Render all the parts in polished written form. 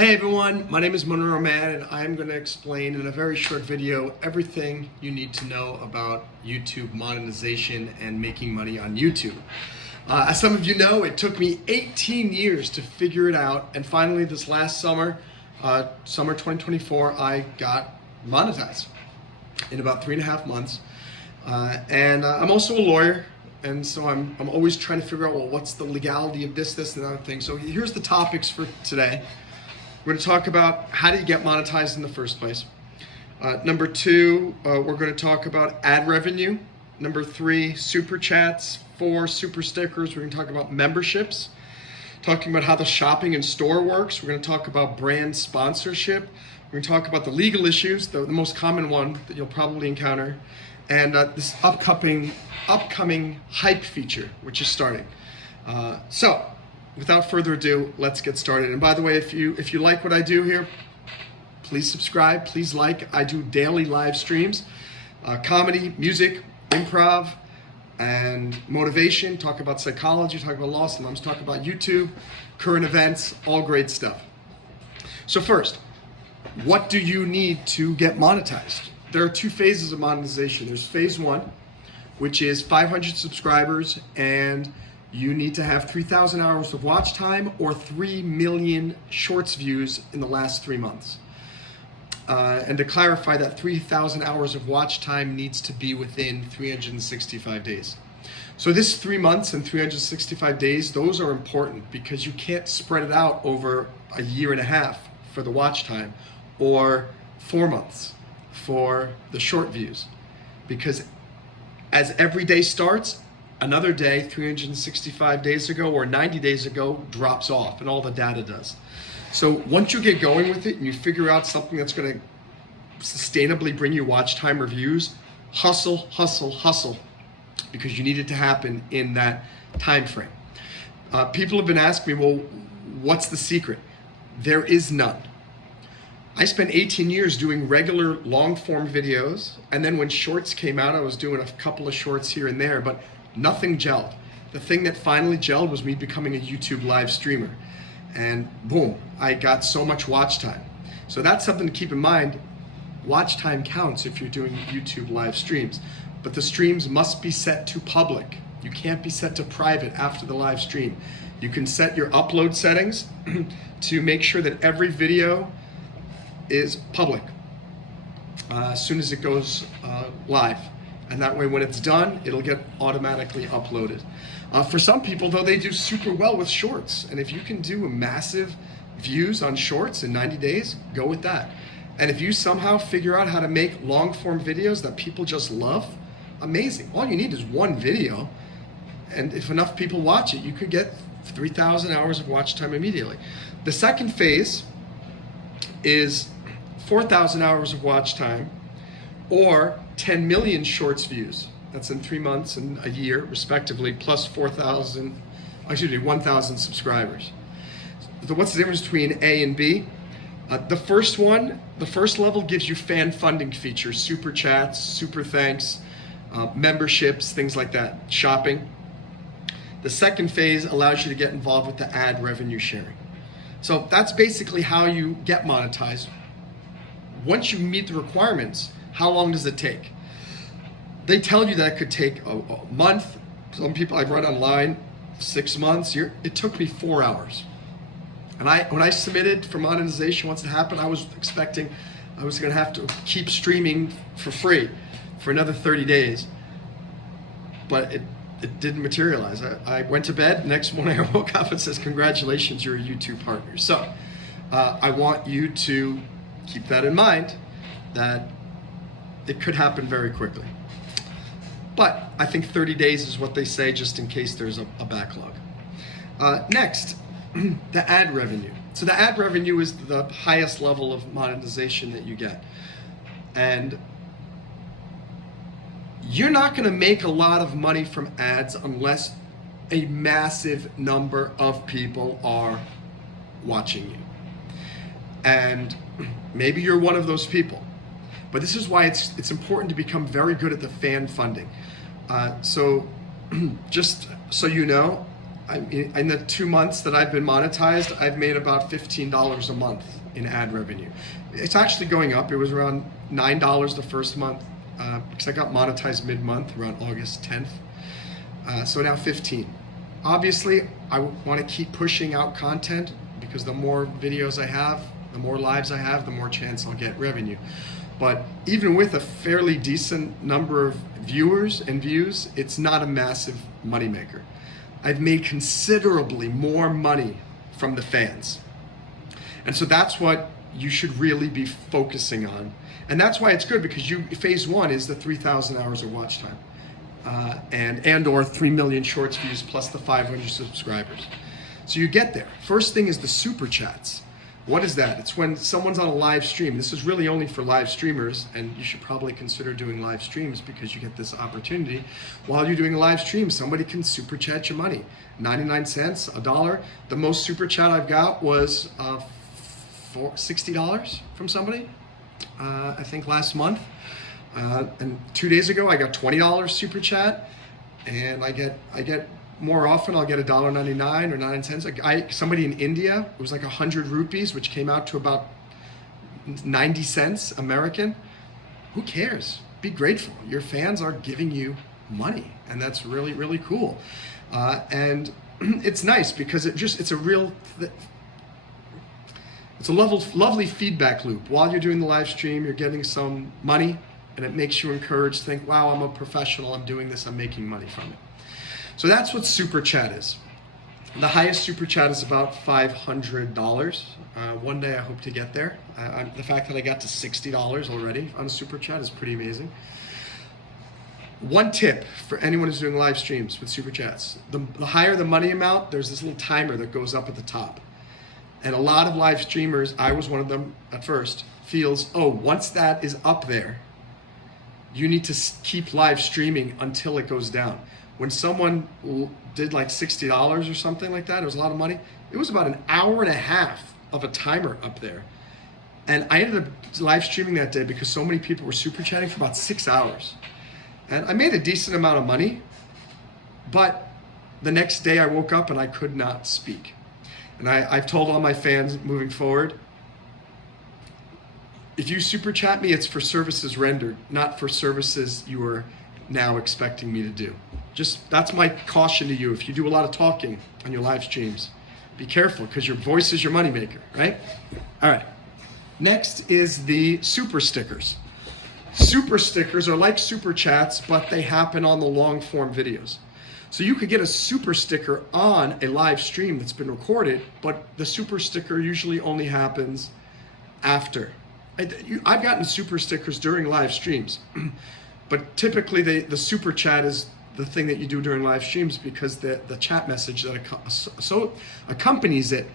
Hey everyone, my name is Monroe Mann and I'm going to explain in a very short video everything you need to know about YouTube monetization and making money on YouTube. As some of you know, it took me 18 years to figure it out, and finally this last summer, summer 2024, I got monetized in about 3.5 months. I'm also a lawyer, and so I'm always trying to figure out, well, what's the legality of this, and other things. So here's the topics for today. We're going to talk about how do you get monetized in the first place. Number 2, we're going to talk about ad revenue. Number 3, super chats. 4, super stickers. We're going to talk about memberships. Talking about how the shopping and store works. We're going to talk about brand sponsorship. We're going to talk about the legal issues, the most common one that you'll probably encounter, and this upcoming hype feature, which is starting. So, without further ado, let's get started. And by the way, if you like what I do here, please subscribe, please like. I do daily live streams, comedy, music, improv, and motivation. Talk about psychology, talk about law, sometimes talk about YouTube, current events, all great stuff. So first, what do you need to get monetized? There are 2 phases of monetization. There's phase 1, which is 500 subscribers, and you need to have 3,000 hours of watch time or 3 million shorts views in the last 3 months. And to clarify, that 3,000 hours of watch time needs to be within 365 days. So this 3 months and 365 days, those are important because you can't spread it out over a 1.5 years for the watch time or 4 months for the short views. Because as every day starts, another day, 365 days ago or 90 days ago, drops off, and all the data does. So once you get going with it and you figure out something that's going to sustainably bring you watch time or views, hustle, hustle, hustle, because you need it to happen in that time frame. People have been asking me, well, what's the secret? There is none. I spent 18 years doing regular long form videos, and then when shorts came out, I was doing a couple of shorts here and there, but nothing gelled. The thing that finally gelled was me becoming a YouTube live streamer. And boom, I got so much watch time. So that's something to keep in mind. Watch time counts if you're doing YouTube live streams, but the streams must be set to public. You can't be set to private after the live stream. You can set your upload settings to make sure that every video is public as soon as it goes live. And that way when it's done, it'll get automatically uploaded. For some people though, they do super well with shorts. And if you can do massive views on shorts in 90 days, go with that. And if you somehow figure out how to make long form videos that people just love, amazing. All you need is one video. And if enough people watch it, you could get 3,000 hours of watch time immediately. The second phase is 4,000 hours of watch time or 10 million shorts views. That's in 3 months and a year, respectively, plus 1,000 subscribers. So what's the difference between A and B? The first level gives you fan funding features, super chats, super thanks, memberships, things like that, shopping. The second phase allows you to get involved with the ad revenue sharing. So that's basically how you get monetized. Once you meet the requirements, how long does it take? They tell you that it could take a month. Some people I've read online, 6 months. It took me 4 hours. And when I submitted for monetization, once it happened, I was expecting I was going to have to keep streaming for free for another 30 days. But it didn't materialize. I went to bed. Next morning I woke up and says, congratulations, you're a YouTube partner. So I want you to keep that in mind, that it could happen very quickly. But I think 30 days is what they say, just in case there's a backlog. Next, the ad revenue. So the ad revenue is the highest level of monetization that you get. And you're not going to make a lot of money from ads unless a massive number of people are watching you. And maybe you're one of those people. But this is why it's important to become very good at the fan funding. So just so you know, in the 2 months that I've been monetized, I've made about $15 a month in ad revenue. It's actually going up. It was around $9 the first month because I got monetized mid-month around August 10th. So now 15. Obviously, I want to keep pushing out content because the more videos I have, the more lives I have, the more chance I'll get revenue. But even with a fairly decent number of viewers and views, it's not a massive moneymaker. I've made considerably more money from the fans. And so that's what you should really be focusing on. And that's why it's good, because phase one is the 3,000 hours of watch time. And or 3 million shorts views plus the 500 subscribers. So you get there. First thing is the super chats. What is that? It's when someone's on a live stream. This is really only for live streamers, and you should probably consider doing live streams because you get this opportunity. While you're doing a live stream, somebody can super chat your money. 99 cents, $1. The most super chat I've got was $60 from somebody, I think last month. And 2 days ago, I got $20 super chat, and I get more often. I'll get $1.99 or 9 cents. Somebody in India, it was like 100 rupees, which came out to about 90 cents American. Who cares? Be grateful. Your fans are giving you money, and that's really, really cool. And it's nice because it's a lovely feedback loop. While you're doing the live stream, you're getting some money, and it makes you encouraged to think, wow, I'm a professional, I'm doing this, I'm making money from it. So that's what super chat is. The highest super chat is about $500. One day I hope to get there. The fact that I got to $60 already on a super chat is pretty amazing. One tip for anyone who's doing live streams with super chats: the higher the money amount, there's this little timer that goes up at the top. And a lot of live streamers, I was one of them at first, feels, oh, once that is up there, you need to keep live streaming until it goes down. When someone did like $60 or something like that, it was a lot of money. It was about an hour and a half of a timer up there. And I ended up live streaming that day because so many people were super chatting for about 6 hours. And I made a decent amount of money, but the next day I woke up and I could not speak. And I've told all my fans moving forward, if you super chat me, it's for services rendered, not for services you are now expecting me to do. That's my caution to you. If you do a lot of talking on your live streams, be careful, because your voice is your moneymaker, right? All right. Next is the super stickers. Super stickers are like super chats, but they happen on the long form videos. So you could get a super sticker on a live stream that's been recorded, but the super sticker usually only happens after. I've gotten super stickers during live streams, but typically the super chat is the thing that you do during live streams, because the chat message that accompanies it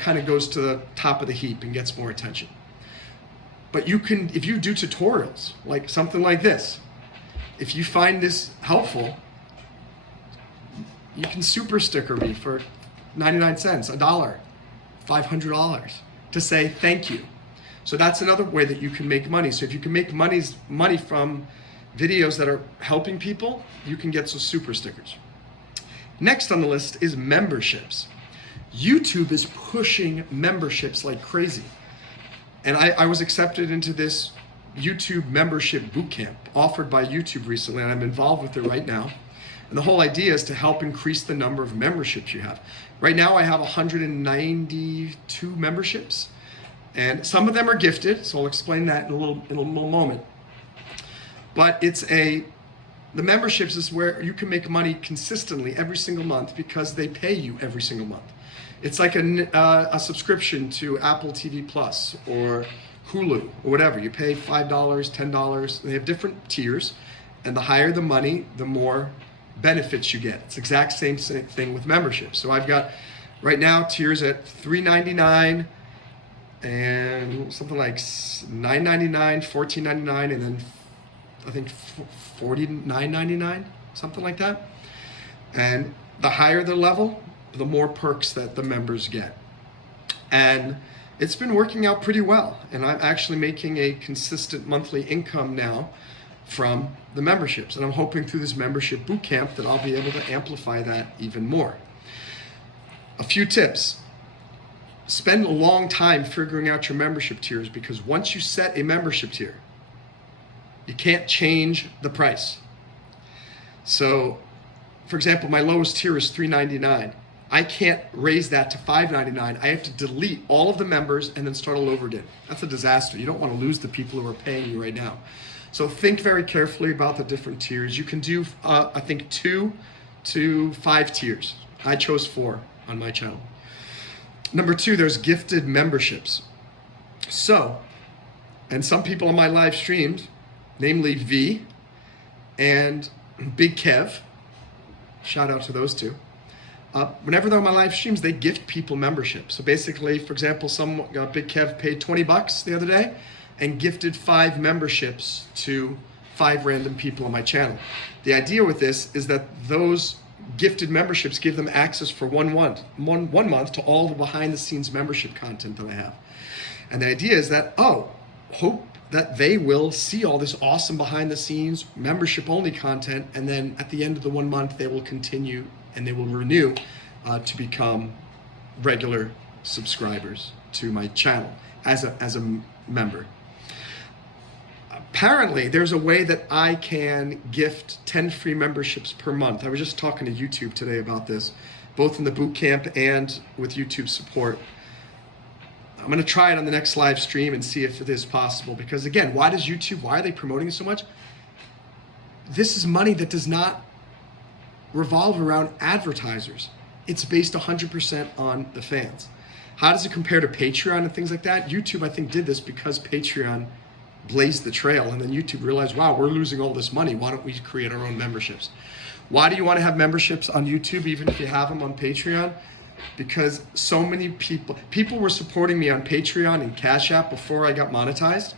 kind of goes to the top of the heap and gets more attention. But you can, if you do tutorials, like something like this, if you find this helpful, you can super sticker me for 99 cents, $1, $500 to say thank you. So that's another way that you can make money. So if you can make money from videos that are helping people, you can get some super stickers. Next on the list is memberships. YouTube is pushing memberships like crazy. And I was accepted into this YouTube membership bootcamp offered by YouTube recently, and I'm involved with it right now. And the whole idea is to help increase the number of memberships you have. Right now I have 192 memberships, and some of them are gifted, so I'll explain that in a little moment. But the memberships is where you can make money consistently every single month because they pay you every single month. It's like a subscription to Apple TV Plus or Hulu or whatever. You pay $5, $10. They have different tiers, and the higher the money, the more benefits you get. It's the exact same thing with memberships. So I've got right now tiers at $3.99 and something like $9.99, $14.99, and then I think $49.99, something like that. And the higher the level, the more perks that the members get. And it's been working out pretty well. And I'm actually making a consistent monthly income now from the memberships. And I'm hoping through this membership bootcamp that I'll be able to amplify that even more. A few tips. Spend a long time figuring out your membership tiers, because once you set a membership tier, you can't change the price. So, for example, my lowest tier is $3.99. I can't raise that to $5.99. I have to delete all of the members and then start all over again. That's a disaster. You don't want to lose the people who are paying you right now. So think very carefully about the different tiers. You can do, I think, 2 to 5 tiers. I chose 4 on my channel. Number 2, there's gifted memberships. So, and some people on my live streams, namely V and Big Kev, shout out to those two. Whenever they're on my live streams, they gift people memberships. So basically, for example, Big Kev paid $20 the other day and gifted 5 memberships to 5 random people on my channel. The idea with this is that those gifted memberships give them access for one month to all the behind the scenes membership content that I have. And the idea is that, hope that they will see all this awesome behind the scenes membership only content, and then at the end of the 1 month they will continue and they will renew to become regular subscribers to my channel as a member. Apparently, there's a way that I can gift 10 free memberships per month. I was just talking to YouTube today about this, both in the boot camp and with YouTube support. I'm gonna try it on the next live stream and see if it is possible, because again, why are they promoting it so much? This is money that does not revolve around advertisers. It's based 100% on the fans. How does it compare to Patreon and things like that? YouTube, I think, did this because Patreon blazed the trail, and then YouTube realized, wow, we're losing all this money. Why don't we create our own memberships? Why do you want to have memberships on YouTube, even if you have them on Patreon? Because so many people were supporting me on Patreon and Cash App before I got monetized,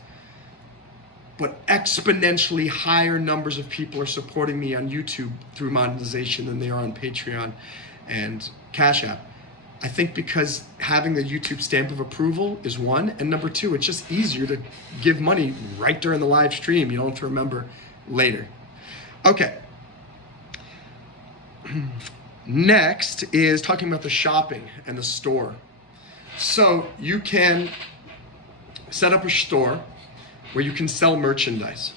but exponentially higher numbers of people are supporting me on YouTube through monetization than they are on Patreon and Cash App. I think because having the YouTube stamp of approval is one, and number 2, it's just easier to give money right during the live stream. You don't have to remember later. Okay. Next is talking about the shopping and the store. So you can set up a store where you can sell merchandise.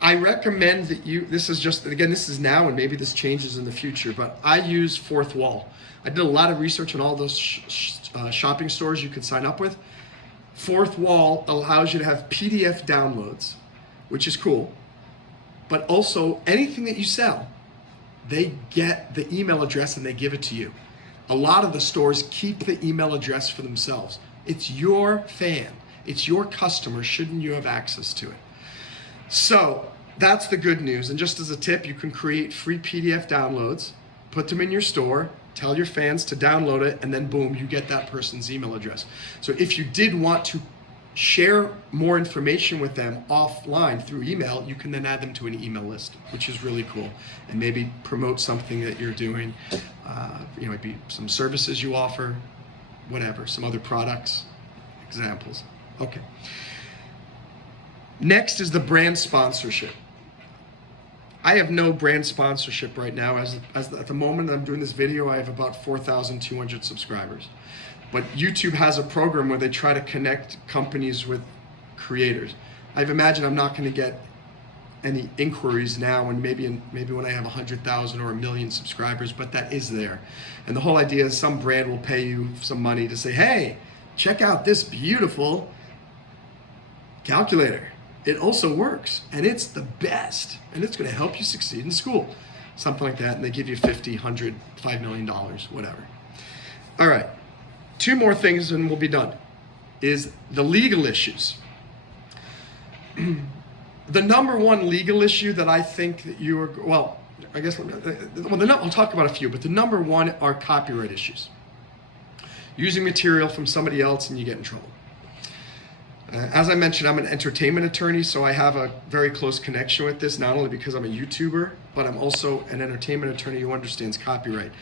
I recommend that this is now, and maybe this changes in the future, but I use Fourth Wall. I did a lot of research on all those shopping stores you could sign up with. Fourth Wall allows you to have PDF downloads, which is cool, but also anything that you sell, they get the email address and they give it to you. A lot of the stores keep the email address for themselves. It's your fan, it's your customer, shouldn't you have access to it? So that's the good news. And just as a tip, you can create free PDF downloads, put them in your store, tell your fans to download it, and then boom, you get that person's email address. So if you did want to share more information with them offline through email, you can then add them to an email list, which is really cool. And maybe promote something that you're doing, maybe some services you offer, whatever, some other products, examples. Okay. Next is the brand sponsorship. I have no brand sponsorship right now. At the moment that I'm doing this video, I have about 4,200 subscribers. But YouTube has a program where they try to connect companies with creators. I've imagined I'm not going to get any inquiries now, and maybe when I have 100,000 or 1 million subscribers, but that is there. And the whole idea is some brand will pay you some money to say, hey, check out this beautiful calculator. It also works, and it's the best, and it's going to help you succeed in school. Something like that, and they give you 50, 100, $5 million, whatever. All right, 2 more things and we'll be done, is the legal issues. The number 1 legal issue that I think that you are, I'll talk about a few, but the number 1 are copyright issues. Using material from somebody else and you get in trouble. As I mentioned, I'm an entertainment attorney, so I have a very close connection with this, not only because I'm a YouTuber, but I'm also an entertainment attorney who understands copyright.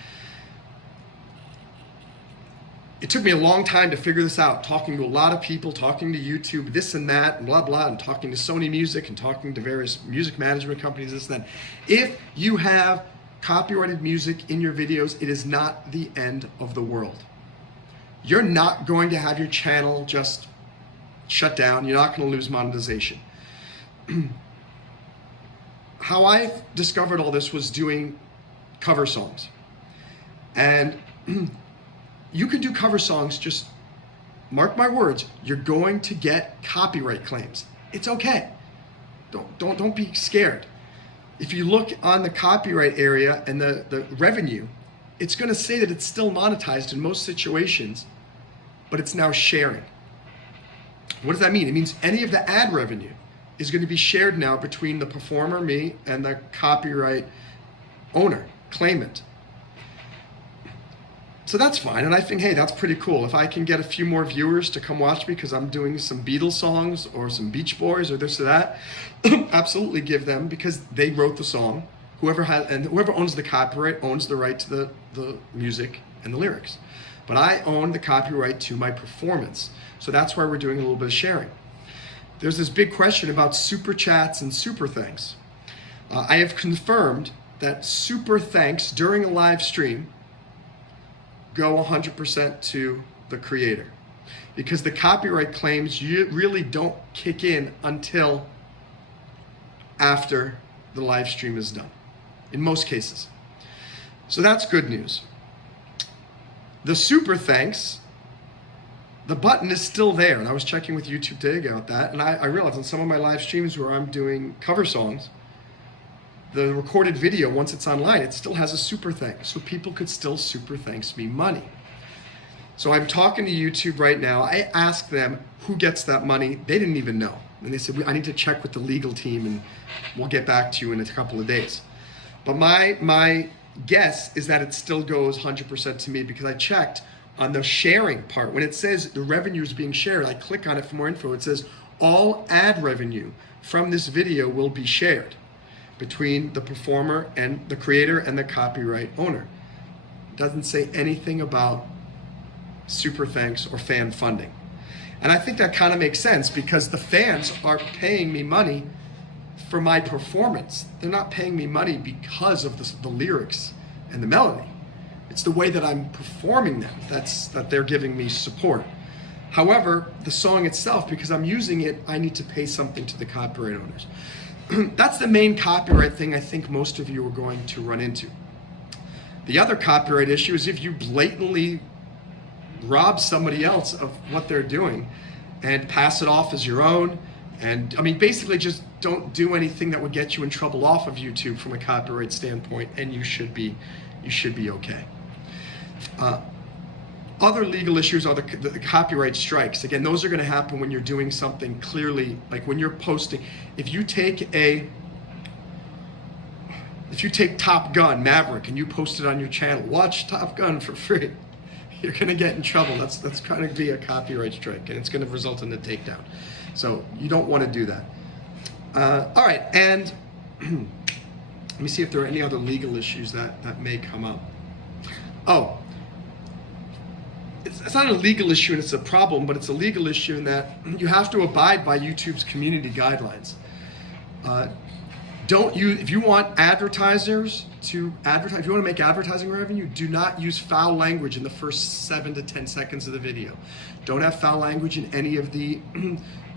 It took me a long time to figure this out, talking to a lot of people, talking to YouTube, this and that, and blah, blah, and talking to Sony Music and talking to various music management companies, this and that. If you have copyrighted music in your videos, it is not the end of the world. You're not going to have your channel just shut down. You're not going to lose monetization. How I discovered all this was doing cover songs. And you can do cover songs, just mark my words, you're going to get copyright claims. It's okay. Don't be scared. If you look on the copyright area and the revenue, it's going to say that it's still monetized in most situations, but it's now sharing. What does that mean? It means any of the ad revenue is going to be shared now between the performer, me, and the copyright owner, claimant. So that's fine, and I think, hey, that's pretty cool. If I can get a few more viewers to come watch me because I'm doing some Beatles songs or some Beach Boys or this or that, absolutely give them, because they wrote the song. Whoever owns the copyright owns the right to the music and the lyrics. But I own the copyright to my performance. So that's why we're doing a little bit of sharing. There's this big question about super chats and super thanks. I have confirmed that super thanks during a live stream go 100% to the creator, because the copyright claims really don't kick in until after the live stream is done, in most cases. So that's good news. The super thanks, the button is still there, and I was checking with YouTube today about that, and I realized on some of my live streams where I'm doing cover songs, the recorded video, once it's online, it still has a super thanks, so people could still super thanks me money. So I'm talking to YouTube right now. I asked them who gets that money. They didn't even know, and they said, I need to check with the legal team, and we'll get back to you in a couple of days. But my guess is that it still goes 100% to me, because I checked on the sharing part. When it says the revenue is being shared, I click on it for more info. It says all ad revenue from this video will be shared between the performer and the creator and the copyright owner. It doesn't say anything about super thanks or fan funding. And I think that kind of makes sense, because the fans are paying me money for my performance. They're not paying me money because of the lyrics and the melody. It's the way that I'm performing them that they're giving me support. However, the song itself, because I'm using it, I need to pay something to the copyright owners. That's the main copyright thing I think most of you are going to run into. The other copyright issue is if you blatantly rob somebody else of what they're doing and pass it off as your own, and I mean basically just don't do anything that would get you in trouble off of YouTube from a copyright standpoint, and you should be okay. Other legal issues are the copyright strikes. Again, those are going to happen when you're doing something clearly, like when you're posting. If you take Top Gun Maverick and you post it on your channel, watch Top Gun for free, you're going to get in trouble. That's going to be a copyright strike, and it's going to result in a takedown. So you don't want to do that. All right, and let me see if there are any other legal issues that may come up. Oh. It's not a legal issue and it's a problem, but it's a legal issue in that you have to abide by YouTube's community guidelines. If you want advertisers to advertise, if you want to make advertising revenue, do not use foul language in the first 7 to 10 seconds of the video. Don't have foul language in any of the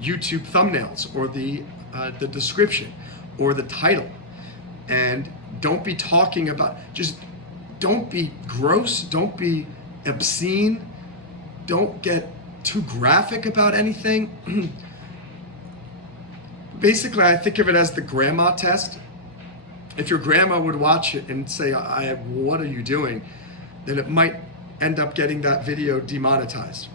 YouTube thumbnails or the description or the title. And don't be talking about, just don't be gross, don't be obscene, don't get too graphic about anything. Basically, I think of it as the grandma test. If your grandma would watch it and say, what are you doing? Then it might end up getting that video demonetized.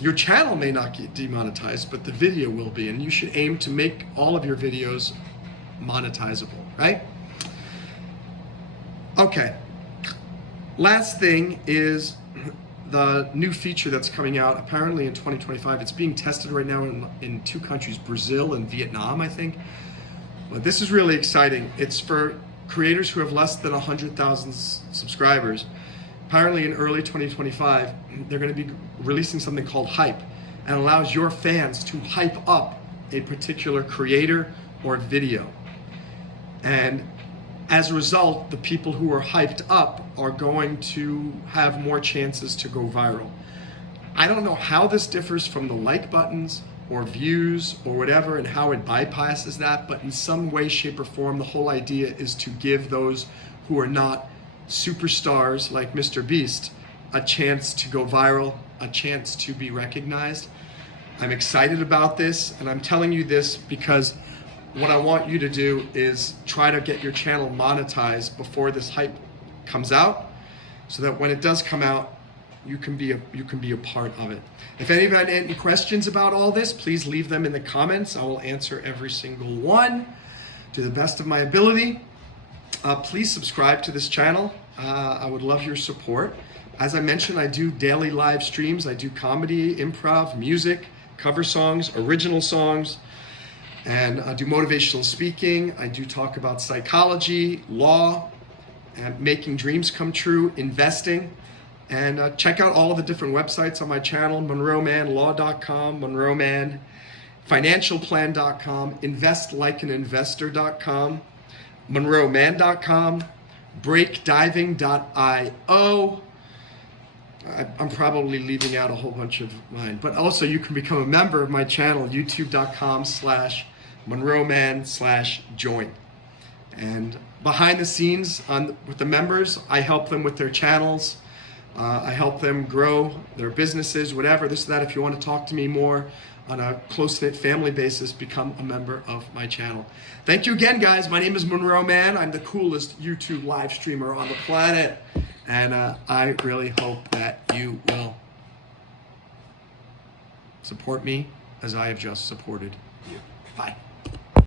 Your channel may not get demonetized, but the video will be, and you should aim to make all of your videos monetizable, right? Okay. Last thing is the new feature that's coming out apparently in 2025. It's being tested right now in 2 countries, Brazil and Vietnam, I think. But this is really exciting. It's for creators who have less than 100,000 subscribers. Apparently in early 2025, they're going to be releasing something called Hype, and allows your fans to hype up a particular creator or video. And As a result, the people who are hyped up are going to have more chances to go viral. I don't know how this differs from the like buttons or views or whatever and how it bypasses that, but in some way, shape, or form, the whole idea is to give those who are not superstars like Mr. Beast a chance to go viral, a chance to be recognized. I'm excited about this, and I'm telling you this because what I want you to do is try to get your channel monetized before this hype comes out, so that when it does come out, you can be a part of it. If anybody had any questions about all this, please leave them in the comments. I will answer every single one to the best of my ability. Please subscribe to this channel. I would love your support. As I mentioned, I do daily live streams. I do comedy, improv, music, cover songs, original songs, and I do motivational speaking. I do talk about psychology, law, and making dreams come true, investing. And check out all of the different websites on my channel: monroemannlaw.com, monroemannfinancialplan.com, investlikeaninvestor.com, monroemann.com, breakdiving.io. I'm probably leaving out a whole bunch of mine, but also you can become a member of my channel, youtube.com/monroemann/join. And behind the scenes with the members, I help them with their channels. I help them grow their businesses, whatever, this, that. If you want to talk to me more on a close-knit family basis, become a member of my channel. Thank you again, guys. My name is Monroe Mann. I'm the coolest YouTube live streamer on the planet. And I really hope that you will support me as I have just supported you. Bye.